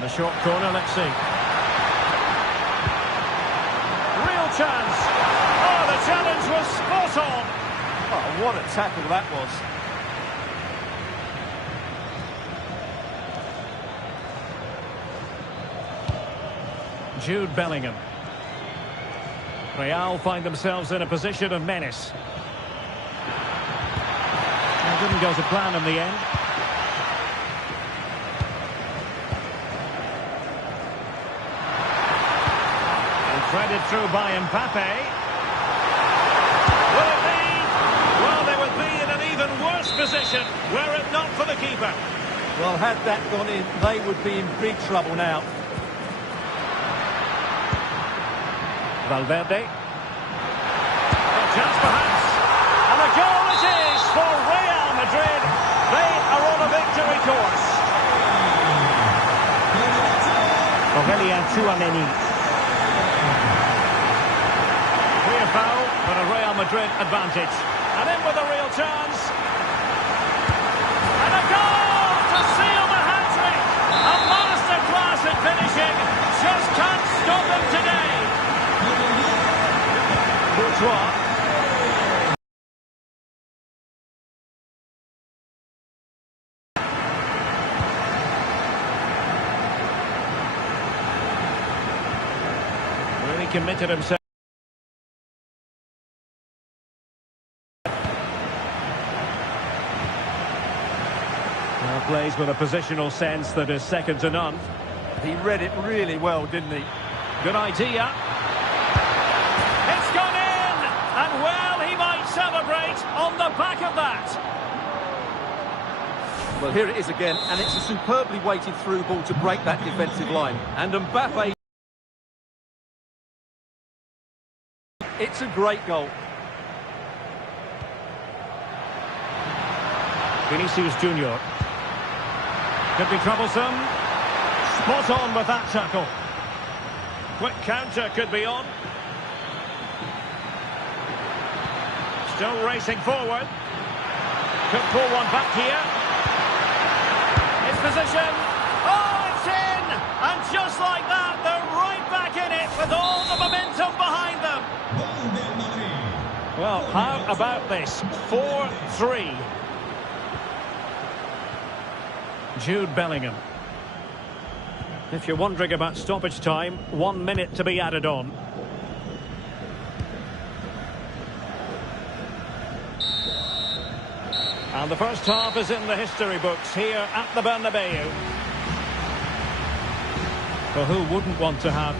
And a short corner, let's see. Real chance. Oh, the challenge was spot on. Oh, what a tackle that was. Jude Bellingham. Real find themselves in a position of menace. It didn't go to plan in the end. And threaded through by Mbappe. Will it be? Well, they would be in an even worse position were it not for the keeper. Well, had that gone in, they would be in big trouble now. Valverde. A chance perhaps. And a goal it is for Real Madrid. They are on a victory course. Aurelien Tchouameni. Clear foul, but a Real Madrid advantage. And in with a real chance. And a goal to seal the hat-trick. A masterclass in finishing. Just can't stop them today. Courtois. Really committed himself. Now plays with a positional sense that is second to none. He read it really well, didn't he? Good idea. It's gone in! And well, he might celebrate on the back of that. Well, here it is again, and it's a superbly weighted through ball to break that defensive line. And Mbappe... It's a great goal. Vinicius Junior. Could be troublesome. Spot on with that tackle. Quick counter could be on. Still racing forward. Could pull one back here. His position. Oh, it's in! And just like that, they're right back in it with all the momentum behind them. Well, how about this? 4-3. Jude Bellingham. If you're wondering about stoppage time, 1 minute to be added on. And the first half is in the history books here at the Bernabeu. Well, who wouldn't want to have...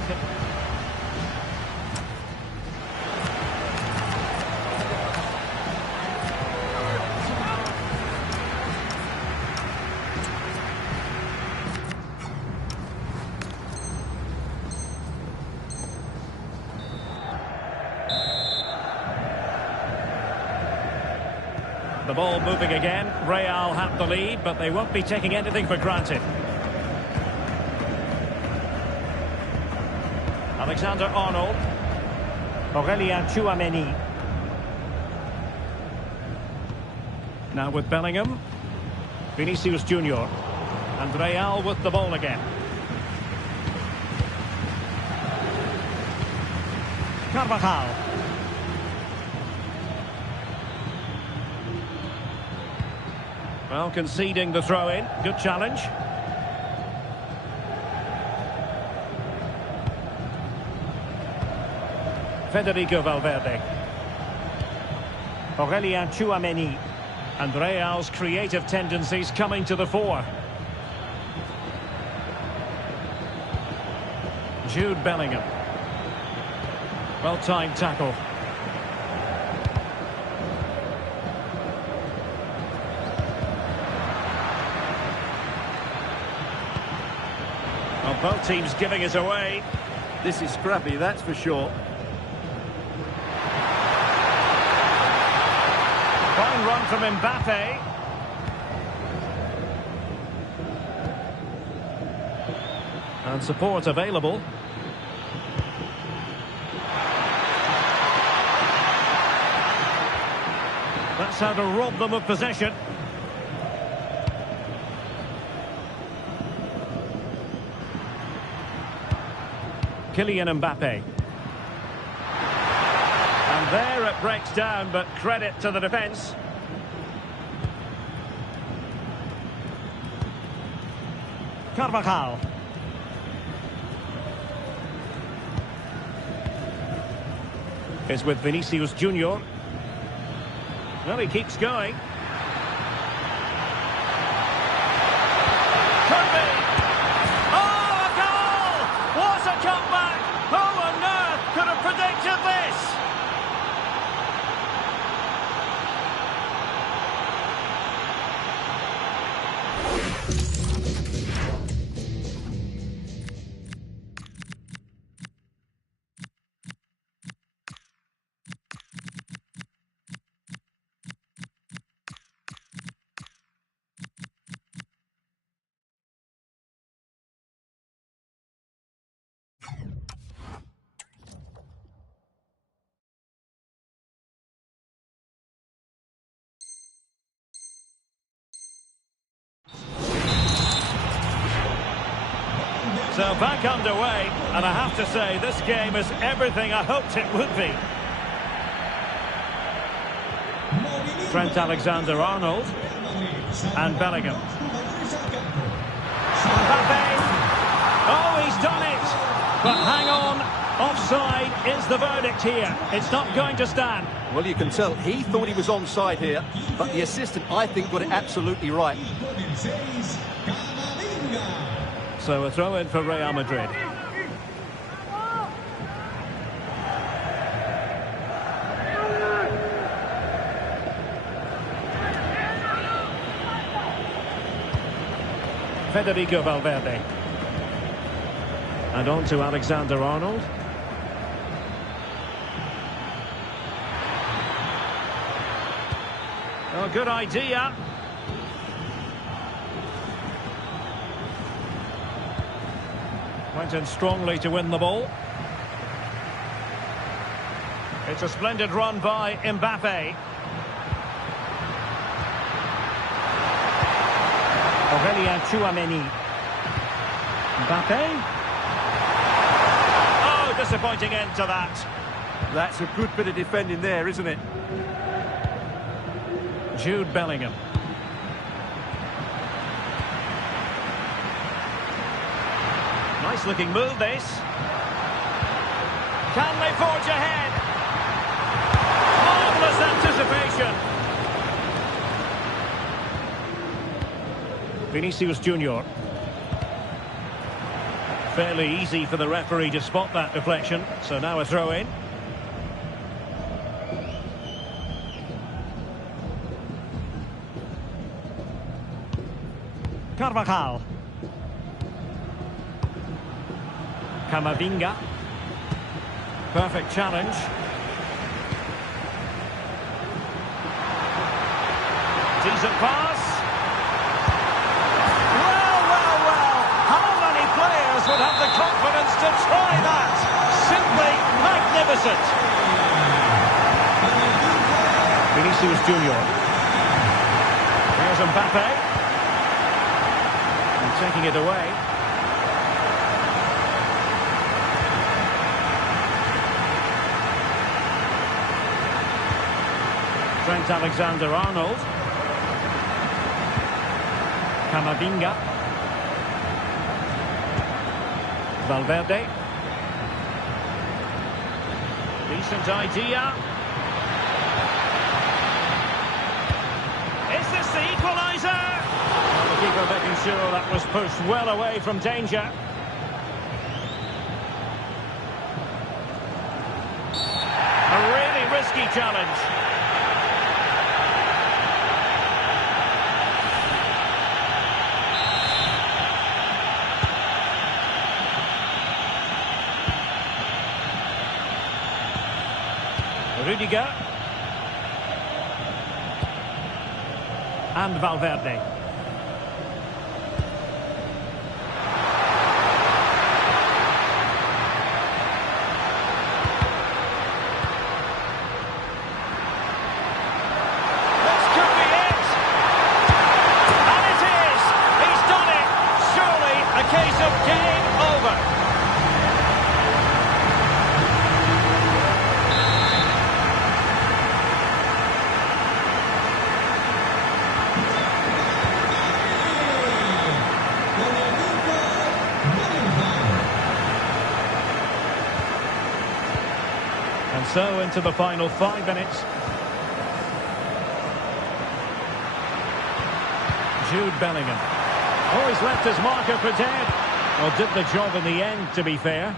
The ball moving again. Real have the lead, but they won't be taking anything for granted. Alexander-Arnold. Aurelien Tchouameni. Now with Bellingham. Vinicius Junior. And Real with the ball again. Carvajal. Well, conceding the throw-in. Good challenge. Federico Valverde. Aurelien Tchouameni. And Real's creative tendencies coming to the fore. Jude Bellingham. Well-timed tackle. Well, both teams giving it away. This is scrappy, that's for sure. Fine run from Mbappe. And support available. That's how to rob them of possession. Kylian Mbappe. And there it breaks down, but credit to the defence. Carvajal. Is with Vinicius Junior. Well, he keeps going. Could be. Oh, a goal! What a comeback! Who on earth could have predicted this? So back underway, and I have to say, this game is everything I hoped it would be. Trent Alexander-Arnold and Bellingham. Mbappe. Oh, he's done it! But hang on, offside is the verdict here. It's not going to stand. Well, you can tell he thought he was onside here, but the assistant, I think, got it absolutely right. So a throw in for Real Madrid. Federico Valverde. And on to Alexander-Arnold. Oh, good idea. Went in strongly to win the ball. It's a splendid run by Mbappe. Aurelien Tchouameni. Mbappe. Oh, disappointing end to that. That's a good bit of defending there, isn't it? Jude Bellingham. Nice looking move, this. Can they forge ahead? Marvellous anticipation. Vinicius Junior. Fairly easy for the referee to spot that deflection, so now a throw in. Carvajal. Camavinga. Perfect challenge. Decent pass. Well. How many players would have the confidence to try that? Simply magnificent. Vinicius Junior. Here's Mbappe. And taking it away. Trent Alexander-Arnold. Camavinga. Valverde. Decent idea. Is this the equaliser? The keeper making sure that was pushed well away from danger. A really risky challenge. Rudiger. And Valverde. This could be it. And it is. He's done it. Surely a case of game over. So into the final 5 minutes. Jude Bellingham. Oh, he's left his marker for dead. Well, did the job in the end, to be fair.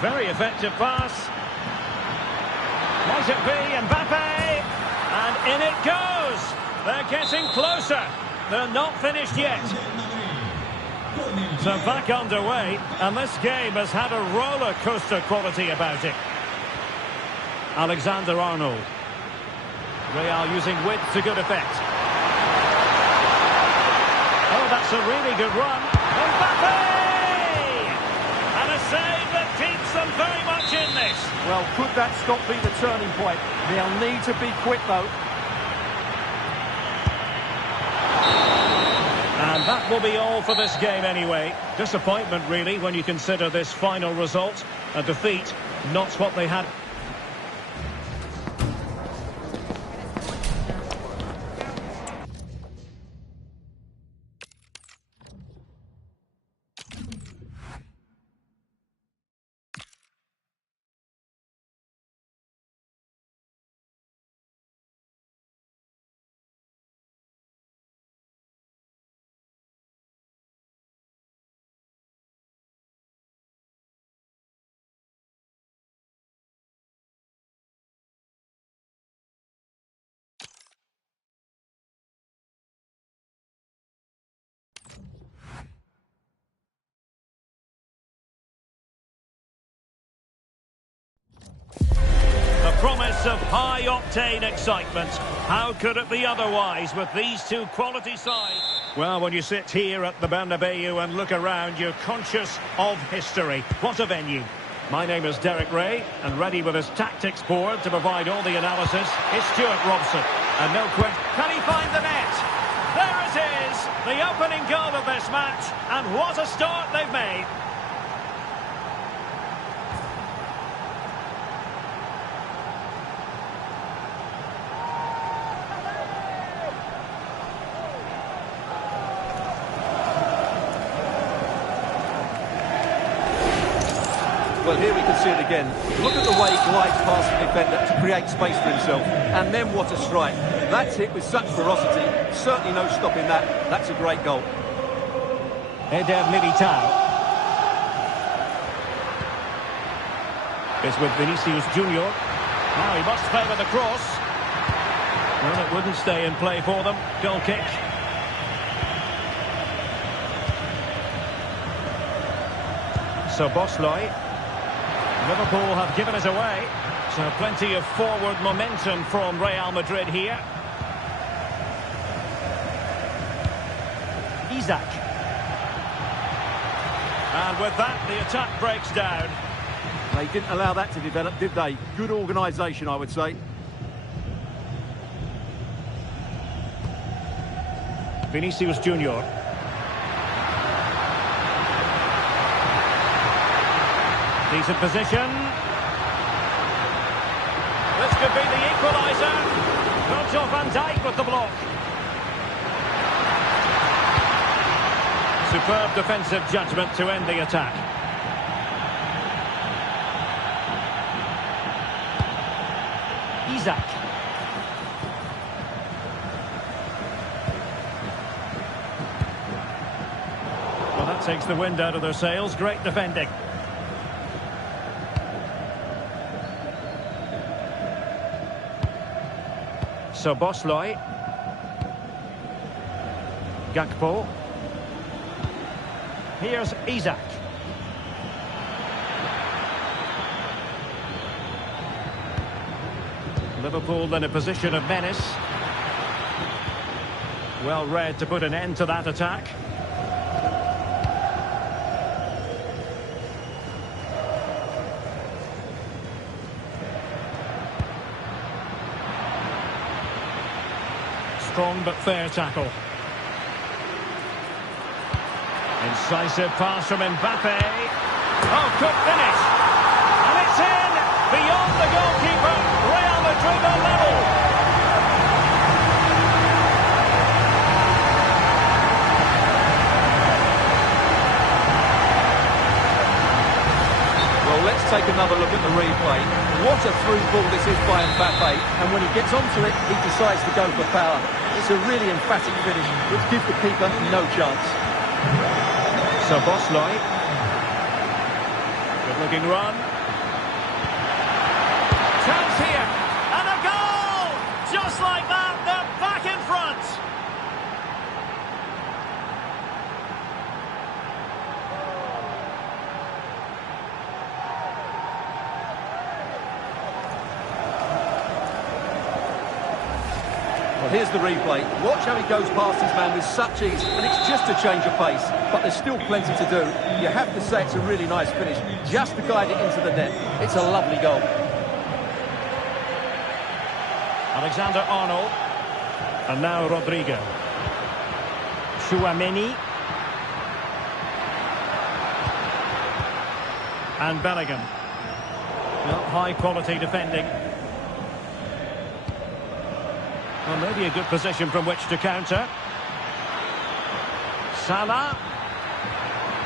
Very effective pass. Might it be Mbappe? And in it goes. They're getting closer. They're not finished yet. So back underway, and this game has had a roller coaster quality about it. Alexander-Arnold. Real using width to good effect. Oh, that's a really good run. Mbappe! And a save that keeps them very much in this. Well, could that stop be the turning point? They'll need to be quick, though. And that will be all for this game anyway. Disappointment, really, when you consider this final result. A defeat, not what they had. The promise of high-octane excitement. How could it be otherwise with these two quality sides? Well, when you sit here at the Bernabeu and look around, you're conscious of history. What a venue. My name is Derek Ray, and ready with his tactics board to provide all the analysis is Stuart Robson. And no question, can he find the net? There it is, the opening goal of this match, and what a start they've made. Well, here we can see it again. Look at the way he glides past the defender to create space for himself. And then what a strike. That's hit with such ferocity. Certainly no stopping that. That's a great goal. Eder Militao. It's with Vinicius Junior. Now he must favour the cross. Well, it wouldn't stay in play for them. Goal kick. So Bosley. Liverpool have given it away. So plenty of forward momentum from Real Madrid here. Isaac. And with that, the attack breaks down. They didn't allow that to develop, did they? Good organisation, I would say. Vinicius Junior. Decent position. This could be the equaliser. Virgil van Dijk with the block. Superb defensive judgment to end the attack. Isaac. Well, that takes the wind out of their sails. Great defending. So Bosley. Gakpo. Here's Isaac. Liverpool in a position of menace. Well read to put an end to that attack. Strong but fair tackle. Incisive pass from Mbappe. Oh, good finish. And it's in. Beyond the goalkeeper. Real Madrid are level. Well, let's take another look at the replay. What a through ball this is by Mbappe, and when he gets onto it, he decides to go for power. It's a really emphatic finish, which gives the keeper no chance. So Bosley. Good looking run. Chance here. And a goal! Just like that, they're back in front. Well, here's the replay. Watch how he goes past his man with such ease, and it's just a change of pace. But there's still plenty to do. You have to say it's a really nice finish, just to guide it into the net. It's a lovely goal. Alexander-Arnold. And now Rodrigo. Chouameni. And Bellingham. Well, high-quality defending. Well, maybe a good position from which to counter. Salah.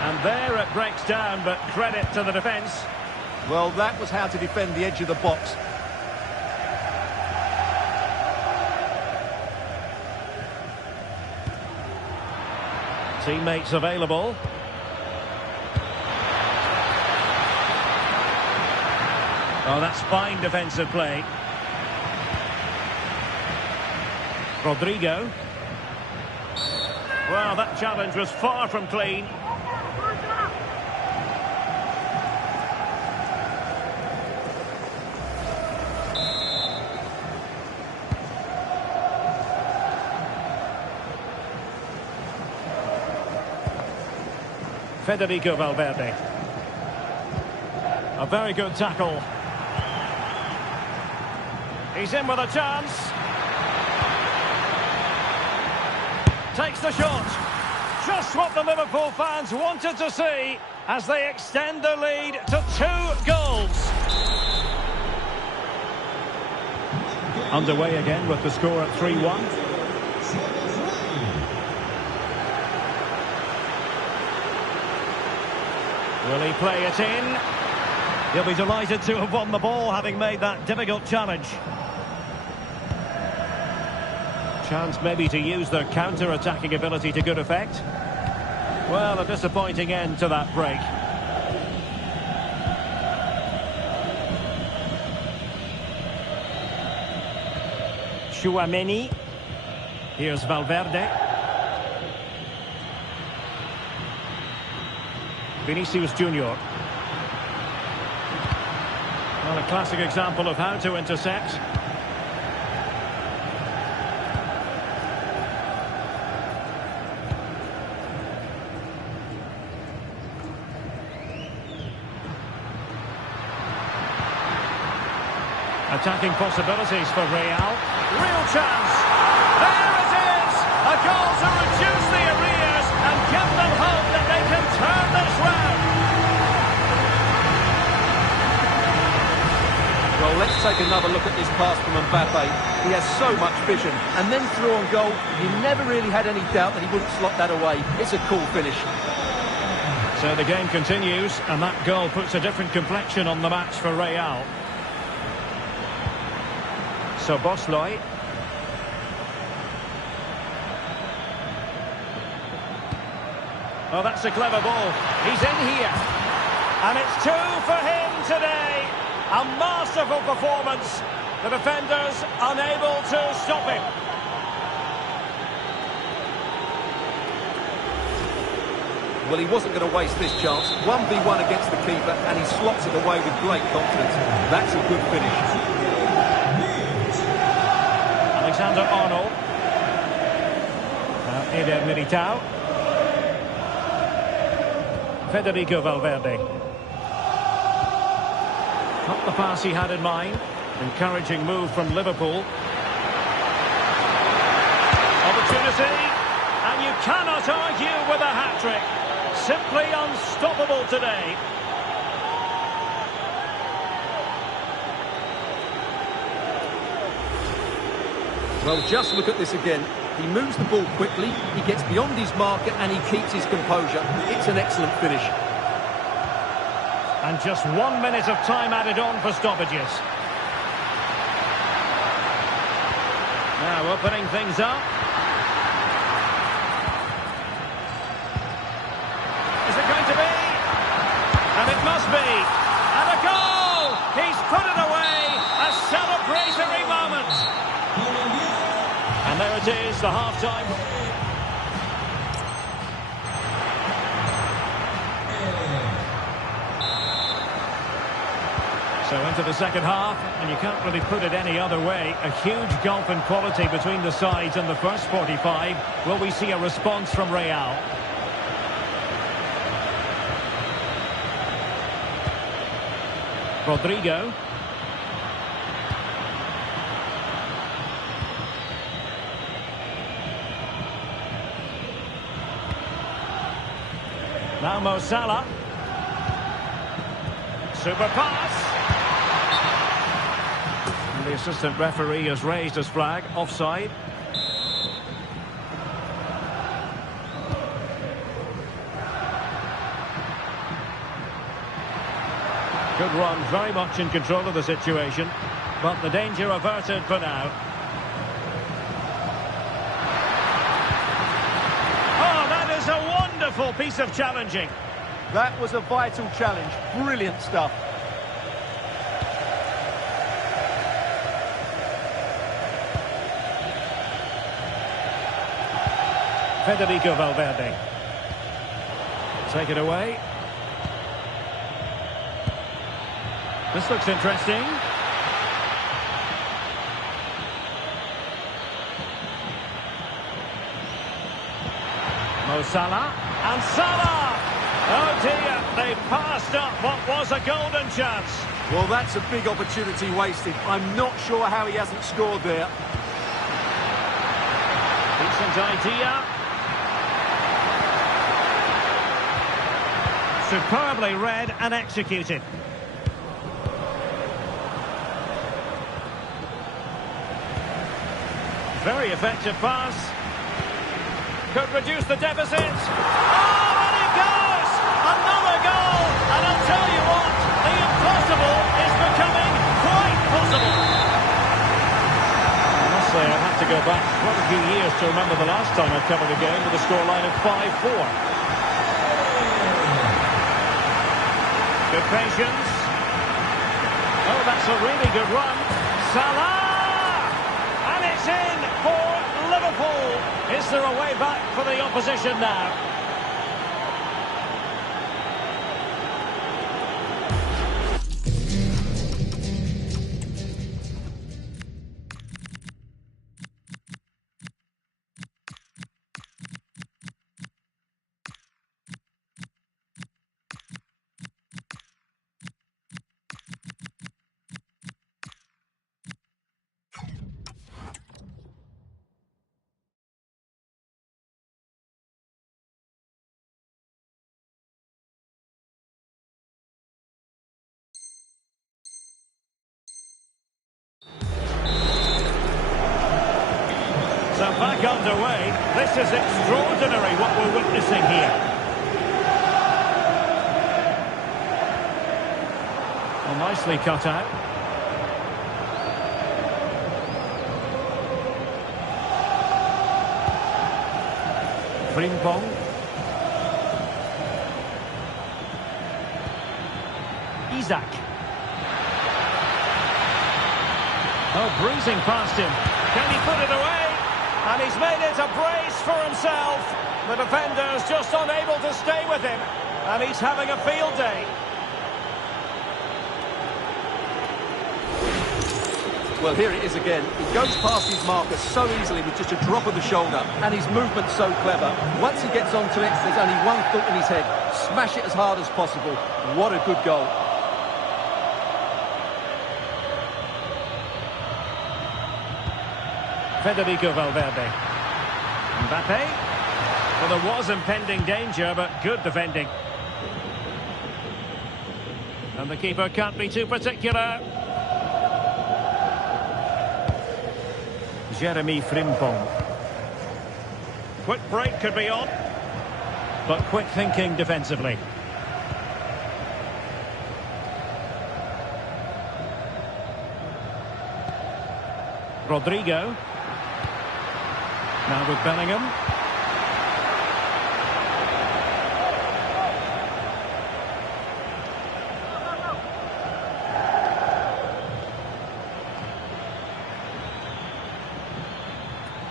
And there it breaks down, but credit to the defence. Well, that was how to defend the edge of the box. Teammates available. Oh, that's fine defensive play. Rodrigo. Well, that challenge was far from clean. Federico Valverde. A very good tackle. He's in with a chance. Takes the shot. Just what the Liverpool fans wanted to see as they extend the lead to 2 goals. Underway again with the score at 3-1. Will he play it in? He'll be delighted to have won the ball, having made that difficult challenge. Chance maybe to use their counter-attacking ability to good effect. Well, a disappointing end to that break. Chouameni. Here's Valverde. Vinicius Junior. Well, a classic example of how to intercept. Attacking possibilities for Real. Real chance. There it is! A goal to reduce the arrears and give them hope that they can turn this round. Well, let's take another look at this pass from Mbappe. He has so much vision. And then through on goal, you never really had any doubt that he wouldn't slot that away. It's a cool finish. So the game continues, and that goal puts a different complexion on the match for Real. So Bosley. Oh, that's a clever ball. He's in here. And it's 2 for him today. A masterful performance. The defenders unable to stop him. Well, he wasn't going to waste this chance. 1v1 against the keeper, and he slots it away with great confidence. That's a good finish. Alexander-Arnold. Eder Militao. Federico Valverde. Not the pass he had in mind. Encouraging move from Liverpool. Opportunity. And you cannot argue with a hat-trick. Simply unstoppable today. Well, just look at this again. He moves the ball quickly, he gets beyond his marker and he keeps his composure. It's an excellent finish. And just 1 minute of time added on for stoppages. Now opening things up. Is it going to be? And it must be. And a goal! He's put it away. A celebratory moment. And there it is, the half-time. So into the second half, and you can't really put it any other way. A huge gulf in quality between the sides in the first 45. Will we see a response from Real? Rodrigo. Now Mo Salah. Super pass. And the assistant referee has raised his flag. Offside. Good run, very much in control of the situation, but the danger averted for now. Oh, that is a wonderful piece of challenging. That was a vital challenge. Brilliant stuff. Federico Valverde. Take it away. This looks interesting. Mo Salah. And Salah! Oh dear, they passed up what was a golden chance. Well, that's a big opportunity wasted. I'm not sure how he hasn't scored there. Decent idea. Superbly read and executed. Very effective pass. Could reduce the deficit. Oh, and it goes! Another goal! And I'll tell you what, the impossible is becoming quite possible. I must say, I'd have to go back quite a few years to remember the last time I covered a game with a scoreline of 5-4. Good patience. Oh, that's a really good run. Salah! And it's in for Liverpool. Is there a way back for the opposition now? So back underway. This is extraordinary what we're witnessing here. Well, nicely cut out. Frimpong. Isaac. Oh, breezing past him. Can he put it away? And he's made it a brace for himself. The defender's just unable to stay with him. And he's having a field day. Well, here it is again. He goes past his marker so easily with just a drop of the shoulder, and his movement's so clever. Once he gets onto it, there's only one thought in his head. Smash it as hard as possible. What a good goal. Federico Valverde. Mbappe. Well, there was impending danger, but good defending. And the keeper can't be too particular. Jeremy Frimpong. Quick break could be on, but quick thinking defensively. Rodrigo. Now with Bellingham.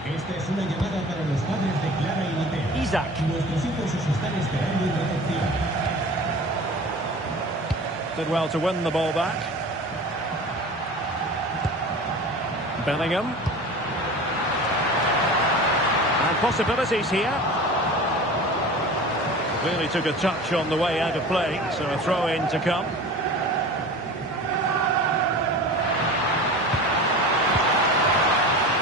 Esta es una llamada para los padres de Clara y Mateo. Isaac. Nuestros hijos os están esperando en recepción. Did well to win the ball back. Bellingham. And possibilities here. Clearly took a touch on the way out of play, so a throw in to come.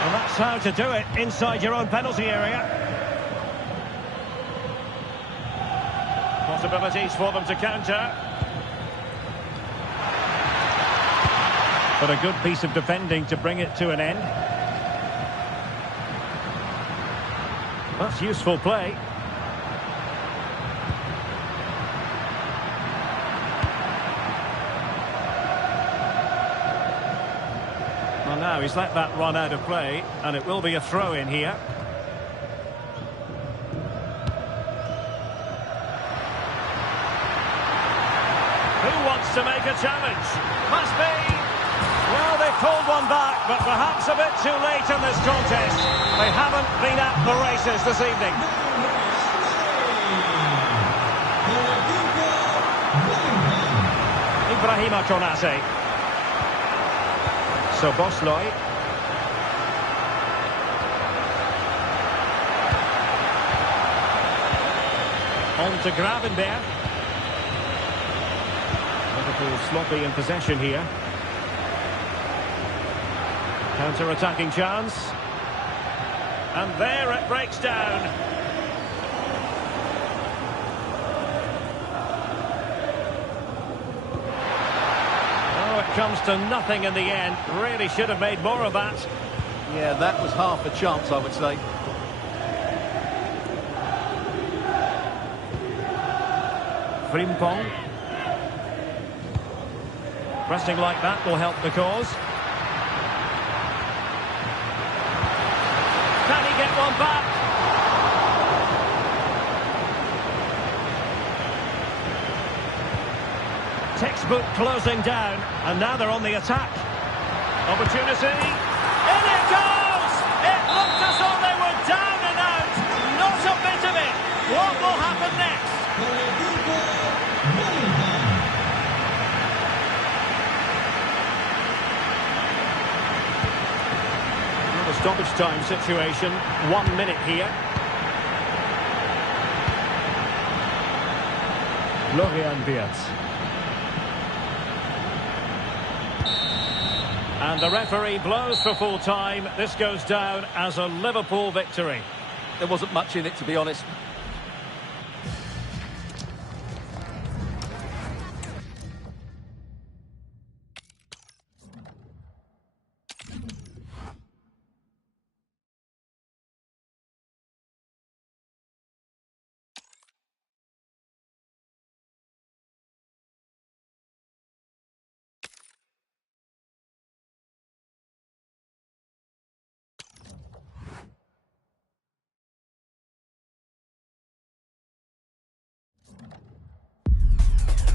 And that's how to do it inside your own penalty area. Possibilities for them to counter. But a good piece of defending to bring it to an end. That's useful play. Well, now he's let that run out of play, and it will be a throw-in here. Who wants to make a challenge? Must be. Well, they've pulled one back, but perhaps a bit too late in this contest. They haven't been at the races this evening. Ibrahima Konate. So Bosloy. On to Gravenberg. Liverpool sloppy in possession here. Counter-attacking chance. And there it breaks down. Oh, it comes to nothing in the end. Really should have made more of that. Yeah, that was half a chance, I would say. Frimpong. Pressing like that will help the cause. Can he get one back? Textbook closing down, and now they're on the attack. Opportunity. In it goes! It looked as though they were down and out. Not a bit of it. What will happen next? Stoppage time situation, 1 minute here. Florian Wirtz. And the referee blows for full time. This goes down as a Liverpool victory. There wasn't much in it, to be honest.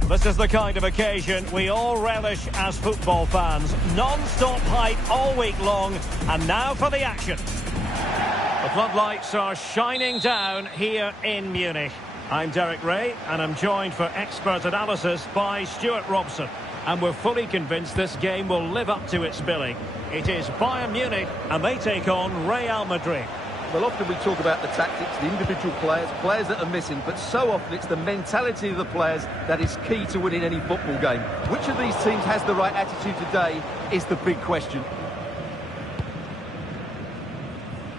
This is the kind of occasion we all relish as football fans. Non-stop hype all week long, and now for the action. The floodlights are shining down here in Munich. I'm Derek Ray, and I'm joined for expert analysis by Stuart Robson. And we're fully convinced this game will live up to its billing. It is Bayern Munich, and they take on Real Madrid. Well, often we talk about the tactics, the individual players that are missing, but so often it's the mentality of the players that is key to winning any football game. Which of these teams has the right attitude today is the big question.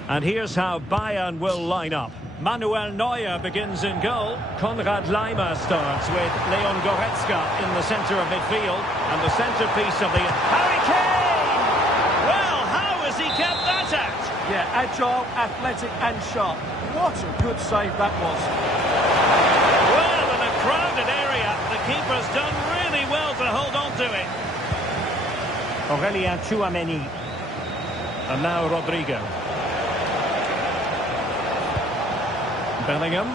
And here's how Bayern will line up. Manuel Neuer begins in goal. Konrad Laimer starts with Leon Goretzka in the centre of midfield. And the centrepiece of the... Harry Kane! Well, how has he kept that out? Agile, athletic and sharp. What a good save that was. Well, in a crowded area, the keeper's done really well to hold on to it. Aurelien Tchouameni. And now Rodrigo. Bellingham.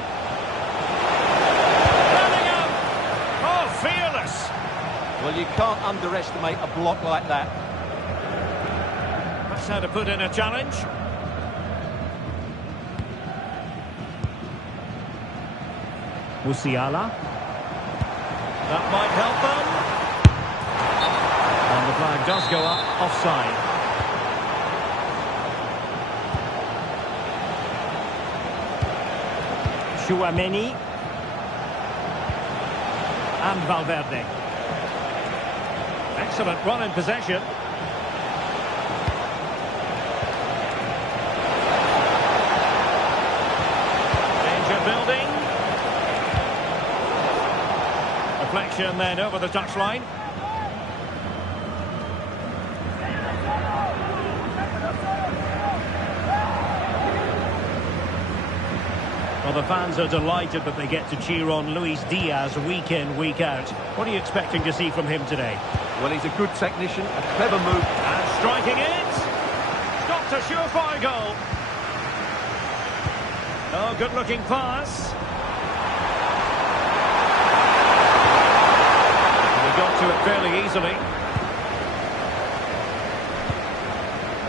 Bellingham! Oh, fearless! Well, you can't underestimate a block like that. That's how to put in a challenge. Musiala. That might help them. And the flag does go up, offside. Tchouameni. And Valverde. Excellent run in possession. Danger building. Deflection then over the touchline. Well, the fans are delighted that they get to cheer on Luis Diaz week in, week out. What are you expecting to see from him today? Well, he's a good technician, a clever move. And striking it. Stopped a surefire goal. Oh, good-looking pass. They got to it fairly easily.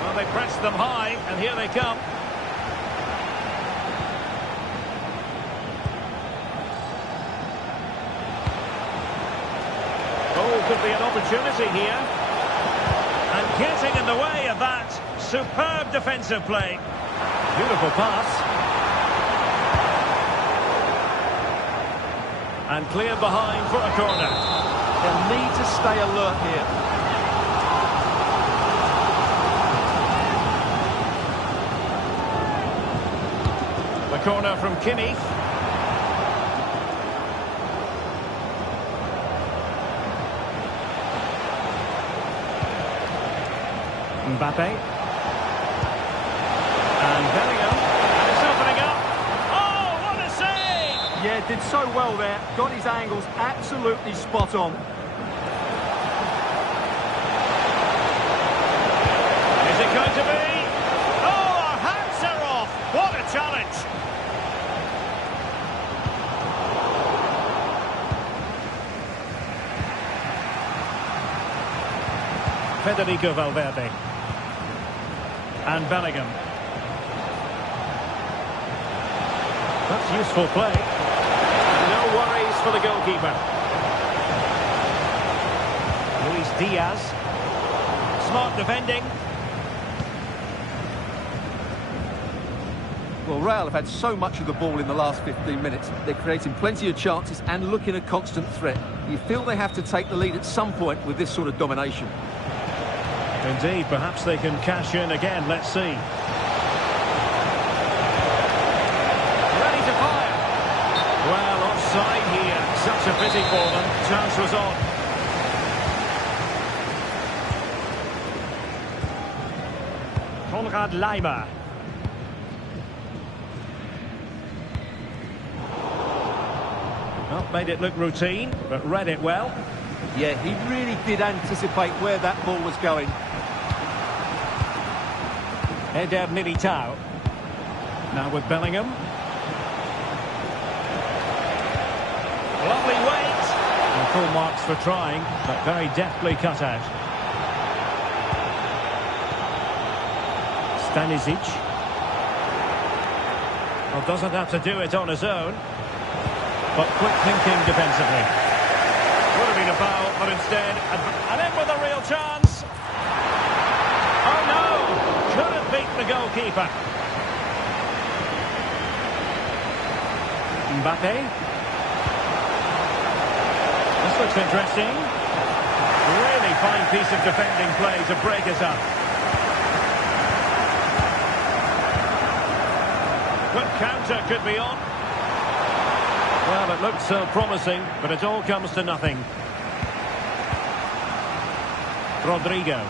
Well, they pressed them high, and here they come. Oh, could be an opportunity here. And getting in the way of that. Superb defensive play. Beautiful pass. And clear behind for a corner. They'll need to stay alert here. The corner from Kimmich. Mbappe. And Bellingham. And it's opening up. Oh, what a save! Yeah, did so well there. Got his angles absolutely spot on. Is it going to be? Oh, our hats are off! What a challenge! Federico Valverde. And Bellingham. That's useful play. No worries for the goalkeeper. Luis Diaz. Smart defending. Well, Real have had so much of the ball in the last 15 minutes. They're creating plenty of chances and looking a constant threat. You feel they have to take the lead at some point with this sort of domination. Indeed, perhaps they can cash in again. Let's see. Ready to fire. Well, offside here. Such a pity for them. Chance was on. Konrad Laimer. Well, made it look routine, but read it well. Yeah, he really did anticipate where that ball was going. Eder Militao. Now with Bellingham. Lovely weight. And full marks for trying, but very deftly cut out. Stanisic. Well, doesn't have to do it on his own. But quick thinking defensively. Would have been a foul, but instead, and in with a real chance. Oh no! Couldn't beat the goalkeeper. Mbappe. This looks interesting. Really fine piece of defending play to break us up. Quick counter could be on. Well, it looked so promising, but it all comes to nothing. Rodrigo.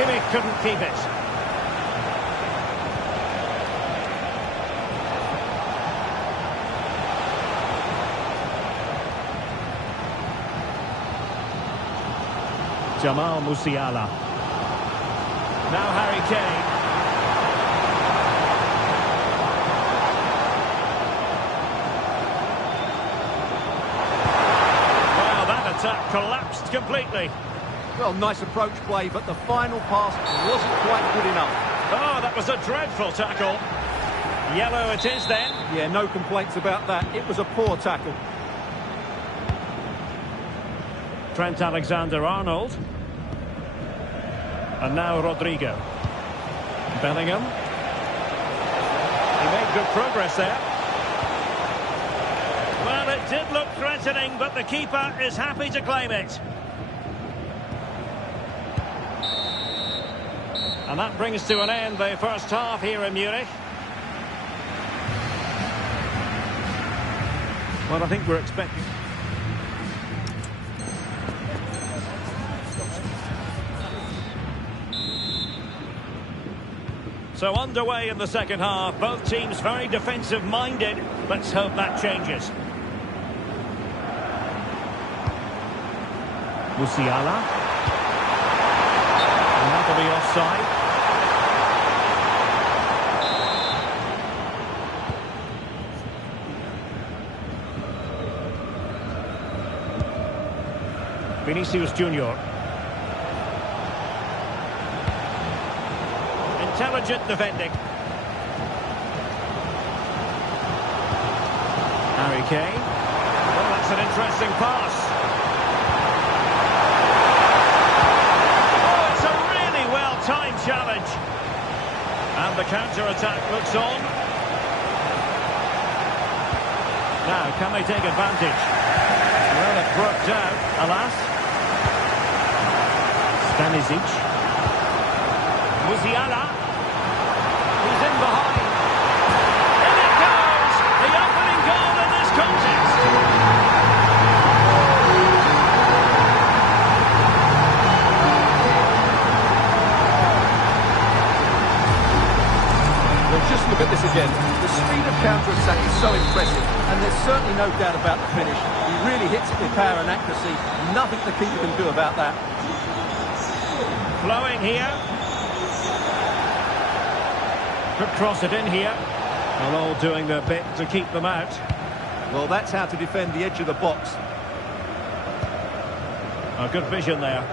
Kimmich couldn't keep it. Jamal Musiala. Now Harry Kane. Well, that attack collapsed completely. Well, nice approach play, but the final pass wasn't quite good enough. Oh, that was a dreadful tackle. Yellow it is then. Yeah, no complaints about that. It was a poor tackle. Trent Alexander-Arnold. And now Rodrigo. Bellingham. He made good progress there. Well, it did look threatening, but the keeper is happy to claim it. And that brings to an end the first half here in Munich. Well, I think we're expecting... So underway in the second half, both teams very defensive-minded. Let's hope that changes. Musiala. And that'll be offside. Vinicius Junior. Intelligent defending. Harry Kane. Well, that's an interesting pass. Oh, it's a really well-timed challenge. And the counter-attack looks on. Now, can they take advantage? Well, it broke down, alas. Stanisic. Musiala. He's in behind. In it goes! The opening goal in this contest. Well, just look at this again. The speed of counter-attack is so impressive, and there's certainly no doubt about the finish. He really hits it with power and accuracy. Nothing the keeper can do about that. Flowing here. Could cross it in here. Well, all doing their bit to keep them out. Well, that's how to defend the edge of the box. A good vision there.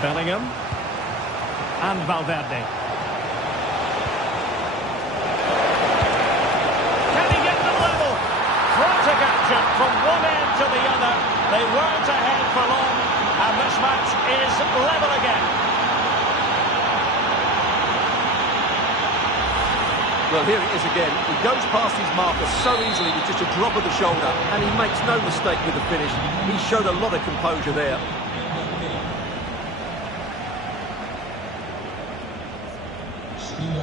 Bellingham. And Valverde. Can he get them level? Frantic action from one end to the other. They weren't ahead for long, and this match is level again. Well, here it is again. He goes past his marker so easily with just a drop of the shoulder, and he makes no mistake with the finish. He showed a lot of composure there.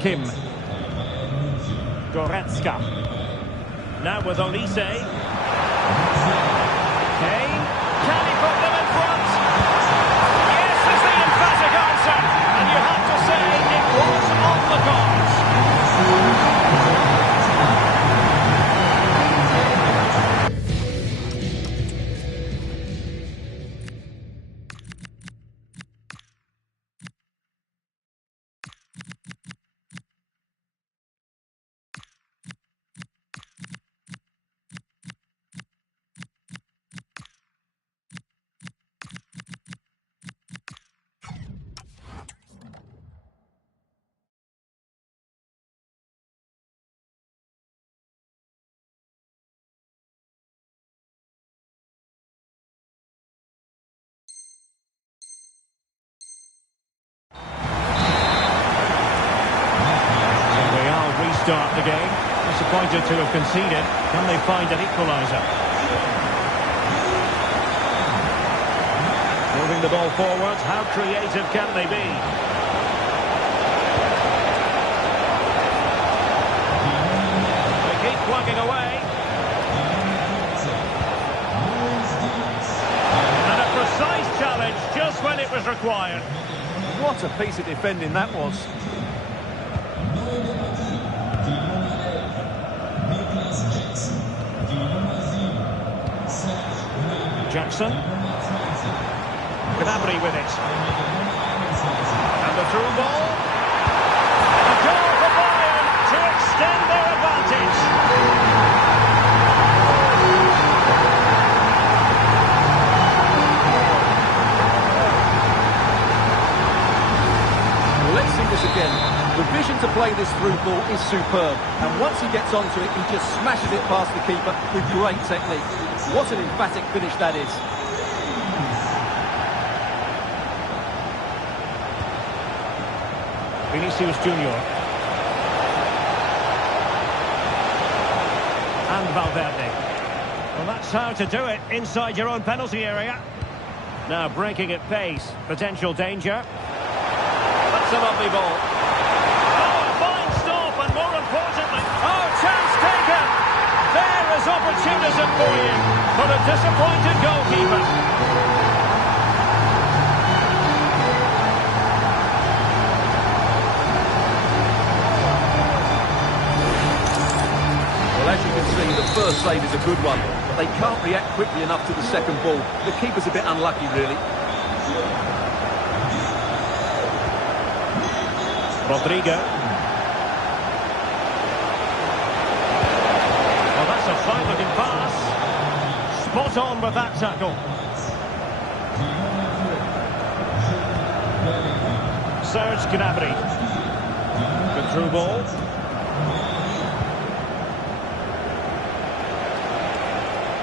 Kim. Goretzka. Now with Olise. Kane. Can he put them in front? Yes, is the emphatic answer. And you have to say it was on the cards. Start the game. Disappointed to have conceded. Can they find an equaliser? Moving the ball forward. How creative can they be? They keep plugging away. What a piece of defending that was. Jackson. Gnabry with it. And the through ball. A goal for Bayern to extend their advantage. Let's see this again. The vision to play this through ball is superb, and once he gets onto it, he just smashes it past the keeper with great technique. What an emphatic finish that is. Vinicius Junior. And Valverde. Well, that's how to do it inside your own penalty area. Now breaking at pace, potential danger. That's a lovely ball. Oh, a fine stop, and more importantly, oh, chance taken. There is opportunism for you, but a disappointed goalkeeper. Well, as you can see, the first save is a good one, but they can't react quickly enough to the second ball. The keeper's a bit unlucky, really. Rodrigo. Well, that's a fine-looking pass. Spot on with that tackle. Serge Gnabry. Good through ball.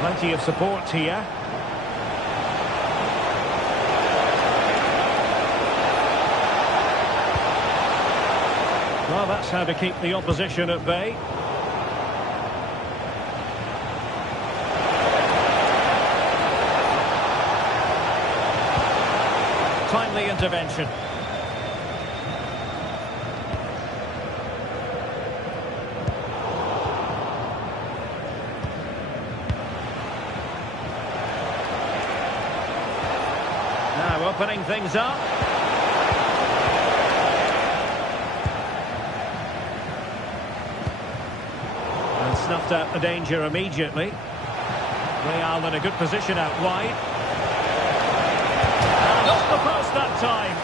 Plenty of support here. Well, that's how to keep the opposition at bay. Timely intervention. Now opening things up. Snuffed out the danger immediately. Real in a good position out wide. Not the post that time,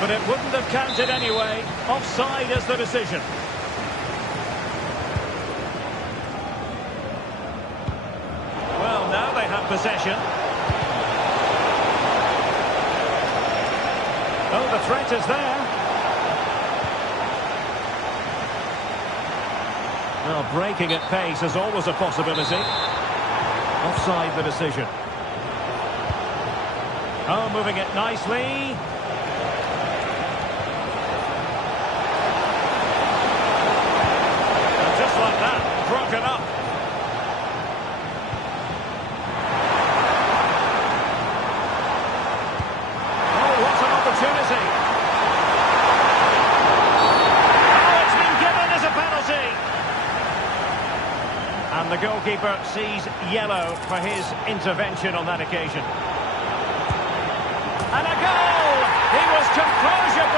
but it wouldn't have counted anyway. Offside is the decision. Well, now they have possession. Oh, the threat is there. Well, breaking at pace is always a possibility. Offside the decision. Oh, moving it nicely. And just like that, broken up. Oh, what an opportunity. Oh, it's been given as a penalty. And the goalkeeper sees yellow for his intervention on that occasion. And a goal! He was composure